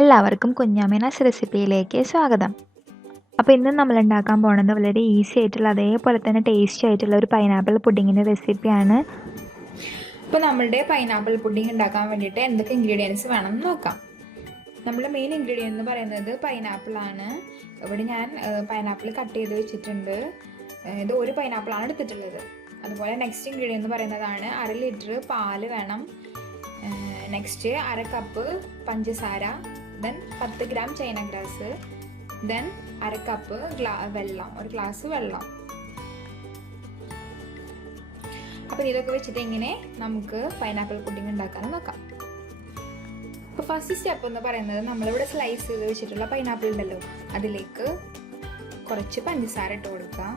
എല്ലാവർക്കും കുഞ്ഞാമിനാസ് റെസിപ്പിയിലേക്ക് സ്വാഗതം. അപ്പോൾ ഇന്ന് നമ്മൾ ഉണ്ടാക്കാൻ പോകുന്നത് വളരെ ഈസി ആയിട്ടുള്ള അതേപോലെ തന്നെ ടേസ്റ്റി ആയിട്ടുള്ള ഒരു പൈനാപ്പിൾ പുഡിങ്ങിൻ്റെ റെസിപ്പിയാണ്. അപ്പോൾ നമ്മളുടെ പൈനാപ്പിൾ പുഡിങ് ഉണ്ടാക്കാൻ വേണ്ടിയിട്ട് എന്തൊക്കെ ഇൻഗ്രീഡിയൻസ് വേണമെന്ന് നോക്കാം. നമ്മുടെ മെയിൻ ഇൻഗ്രീഡിയൻ്റ് എന്ന് പറയുന്നത് പൈനാപ്പിളാണ്. ഇവിടെ ഞാൻ പൈനാപ്പിൾ കട്ട് ചെയ്ത് വെച്ചിട്ടുണ്ട്. ഇത് ഒരു പൈനാപ്പിളാണ് എടുത്തിട്ടുള്ളത്. അതുപോലെ നെക്സ്റ്റ് ഇൻഗ്രീഡിയൻ്റ് എന്ന് പറയുന്നതാണ് 1/2 ലിറ്റർ പാല് വേണം. നെക്സ്റ്റ് 1/2 കപ്പ് പഞ്ചസാര, then 10 gram China grass, then 1/2 cup വെള്ളം, ഒരു ഗ്ലാസ് വെള്ളം. അപ്പോൾ ഇതൊക്കെ വെച്ചിട്ട് എങ്ങനെ നമുക്ക് പൈനാപ്പിൾ പുഡിംഗ് ഉണ്ടാക്കാൻ നോക്കാം. അപ്പോൾ ഫസ്റ്റ് സ്റ്റെപ്പ് എന്ന് പറയുന്നത് നമ്മളിവിടെ സ്ലൈസ് ചെയ്ത് വെച്ചിട്ടുള്ള പൈനാപ്പിൾ ഉണ്ടല്ലോ, അതിലേക്ക് കുറച്ച് പഞ്ചസാര ഇട്ട് കൊടുക്കാം.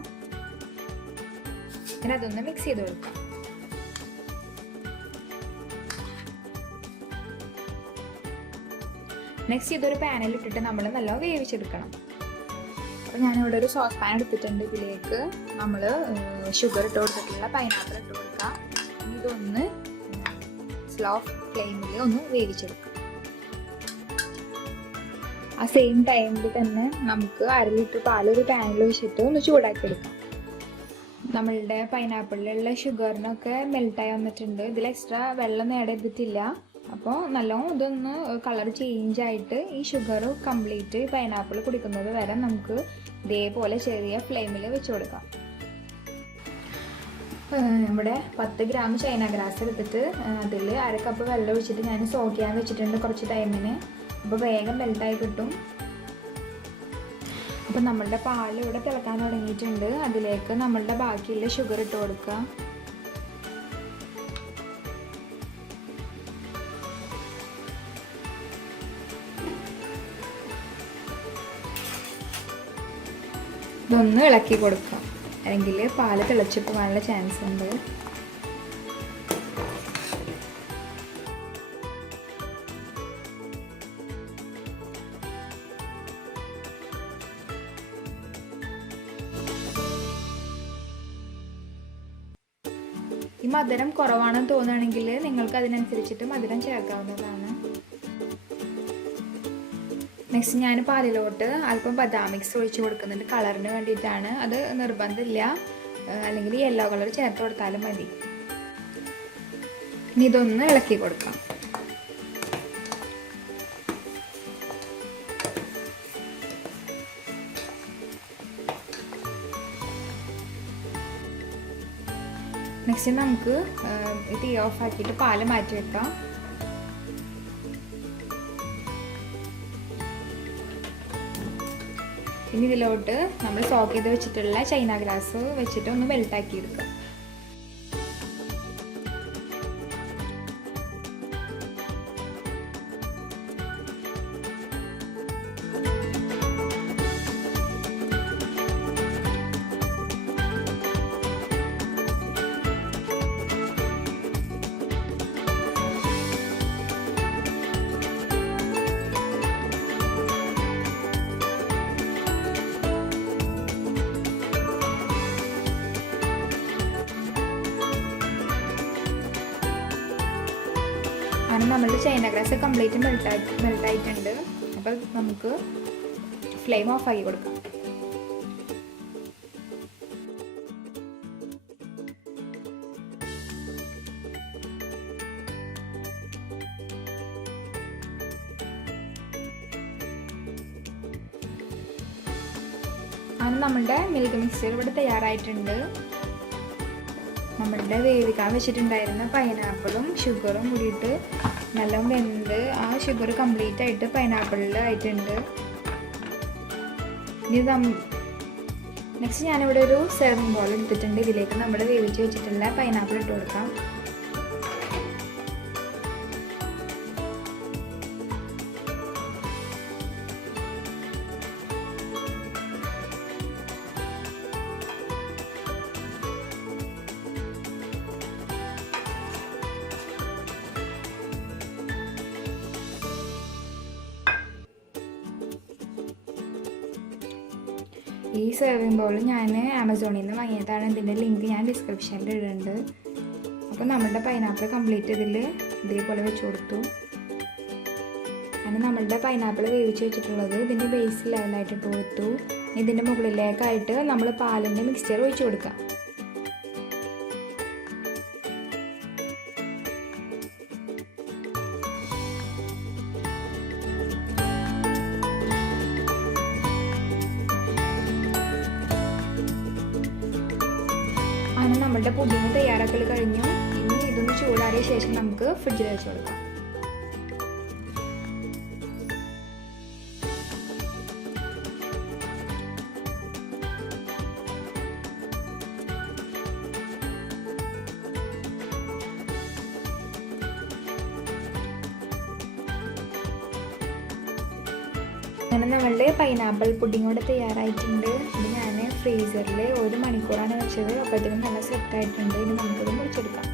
പിന്നെ അതൊന്ന് മിക്സ് ചെയ്ത് കൊടുക്കാം. നെക്സ്റ്റ് ഇതൊരു പാനിൽ ഇട്ടിട്ട് നമ്മൾ നല്ല വേവിച്ചെടുക്കണം. അപ്പോൾ ഞാനിവിടെ ഒരു സോസ് പാൻ എടുത്തിട്ടുണ്ട്. ഇതിലേക്ക് നമ്മൾ ഷുഗർ ഇട്ട് കൊടുത്തിട്ടുള്ള പൈനാപ്പിൾ ഇട്ട് കൊടുക്കാം. ഇതൊന്ന് സ്ലോ ഫ്ലെയിമിൽ ഒന്ന് വേവിച്ചെടുക്കാം. ആ സെയിം ടൈമിൽ തന്നെ നമുക്ക് 1/2 ലിറ്റർ പാൽ ഒരു പാനിൽ വെച്ചിട്ട് ഒന്ന് ചൂടാക്കി എടുക്കാം. നമ്മളുടെ പൈനാപ്പിളിലുള്ള ഷുഗറിനൊക്കെ മെൽട്ടായി വന്നിട്ടുണ്ട്. ഇതിൽ എക്സ്ട്രാ വെള്ളം ആഡ് ചെയ്തിട്ടില്ല. അപ്പോൾ നല്ലോണം ഇതൊന്ന് കളർ ചേഞ്ച് ആയിട്ട് ഈ ഷുഗർ കംപ്ലീറ്റ് പൈനാപ്പിൾ കുടിക്കുന്നത് വരെ നമുക്ക് ഇതേപോലെ ചെറിയ ഫ്ലെയിമിൽ വെച്ച് കൊടുക്കാം. ഇവിടെ 10 ഗ്രാം ചൈന ഗ്രാസ് എടുത്തിട്ട് അതിൽ 1/2 കപ്പ് വെള്ളം ഒഴിച്ചിട്ട് ഞാൻ സോക്ക് ചെയ്യാൻ വെച്ചിട്ടുണ്ട് കുറച്ച് ടൈമിന്. അപ്പോൾ വേഗം മെൽട്ടായി കിട്ടും. അപ്പോൾ നമ്മളുടെ പാൽ ഇവിടെ തിളക്കാൻ തുടങ്ങിയിട്ടുണ്ട്. അതിലേക്ക് നമ്മളുടെ ബാക്കിയുള്ള ഷുഗർ ഇട്ട് കൊടുക്കുക. ഇതൊന്ന് ഇളക്കി കൊടുക്കാം, അല്ലെങ്കിൽ പാല് തിളച്ച് പോകാനുള്ള ചാൻസ് ഉണ്ട്. ഈ മധുരം കുറവാണെന്ന് തോന്നുകയാണെങ്കിൽ നിങ്ങൾക്ക് അതിനനുസരിച്ചിട്ട് മധുരം ചേർക്കാവുന്നതാണ്. നെക്സ്റ്റ് ഞാൻ പാലിലോട്ട് അല്പം ബദാം മിക്സ് ഒഴിച്ച് കൊടുക്കുന്നുണ്ട്, കളറിന് വേണ്ടിയിട്ടാണ്. അത് നിർബന്ധമില്ല, അല്ലെങ്കിൽ യെല്ലോ കളർ ചേർത്ത് കൊടുത്താലും മതി. ഇനി ഇതൊന്ന് ഇളക്കി കൊടുക്കാം. നെക്സ്റ്റ് നമുക്ക് തീ ഓഫ് ആക്കിയിട്ട് പാല് മാറ്റി വെക്കാം. ഇനി ഇതിലോട്ട് നമ്മൾ സോക്ക് ചെയ്ത് വെച്ചിട്ടുള്ള ചൈന ഗ്രാസ് വെച്ചിട്ട് ഒന്ന് മെൽട്ടാക്കി എടുക്കാം. അങ്ങനെ നമ്മളുടെ ചൈന ഗ്രാസ് കംപ്ലീറ്റ് മെൽട്ടായിട്ടുണ്ട്. അപ്പോൾ നമുക്ക് ഫ്ലെയിം ഓഫ് ആക്കി കൊടുക്കാം. അങ്ങനെ നമ്മളുടെ മിൽക്ക് മിക്സ്ചർ ഇവിടെ തയ്യാറായിട്ടുണ്ട്. നമ്മളുടെ വേവിക്കാൻ വെച്ചിട്ടുണ്ടായിരുന്ന പൈനാപ്പിളും ഷുഗറും കൂടിയിട്ട് നല്ല വെന്ത് ആ ഷുഗർ കംപ്ലീറ്റ് ആയിട്ട് പൈനാപ്പിളിൽ ആയിട്ടുണ്ട്. ഇനി നെക്സ്റ്റ് ഞാനിവിടെ ഒരു സെർവിങ് ബോൾ എടുത്തിട്ടുണ്ട്. ഇതിലേക്ക് നമ്മൾ വേവിച്ച് വെച്ചിട്ടുള്ള പൈനാപ്പിൾ ഇട്ട് കൊടുക്കാം. ഈ സെർവിങ് ബൗൾ ഞാൻ ആമസോണിൽ നിന്ന് വാങ്ങിയതാണ്. ഇതിൻ്റെ ലിങ്ക് ഞാൻ ഡിസ്ക്രിപ്ഷനിൽ ഇടുന്നുണ്ട്. അപ്പോൾ നമ്മുടെ പൈനാപ്പിൾ കംപ്ലീറ്റ് ഇതിൽ ഇതേപോലെ വെച്ച് കൊടുത്തു. അങ്ങനെ നമ്മളുടെ പൈനാപ്പിൾ വേവിച്ച് വെച്ചിട്ടുള്ളത് ഇതിൻ്റെ ബേസ് ലെവലായിട്ട് ഇട്ട് കൊടുത്തു. ഇതിൻ്റെ മുകളിലേക്കായിട്ട് നമ്മൾ പാലിൻ്റെ മിക്സ്ചർ ഒഴിച്ച് കൊടുക്കാം. അങ്ങനെ നമ്മളുടെ പുഡിങ് തയ്യാറാക്കൽ കഴിഞ്ഞു. ഇനി ഇതൊന്ന് ചൂടാറിയ ശേഷം നമുക്ക് ഫ്രിഡ്ജിൽ വെച്ച് കൊടുക്കാം. അങ്ങനെ നമ്മളുടെ പൈനാപ്പിൾ പുഡിംഗ് ഇവിടെ തയ്യാറായിട്ടുണ്ട്. ഇത് ഞാൻ ഫ്രീസറിൽ 1 മണിക്കൂറാണ് വെച്ചത്. അപ്പോഴത്തേക്കും നല്ല സെറ്റായിട്ടുണ്ട്. ഇനി നമുക്കത് മുറിച്ചെടുക്കാം.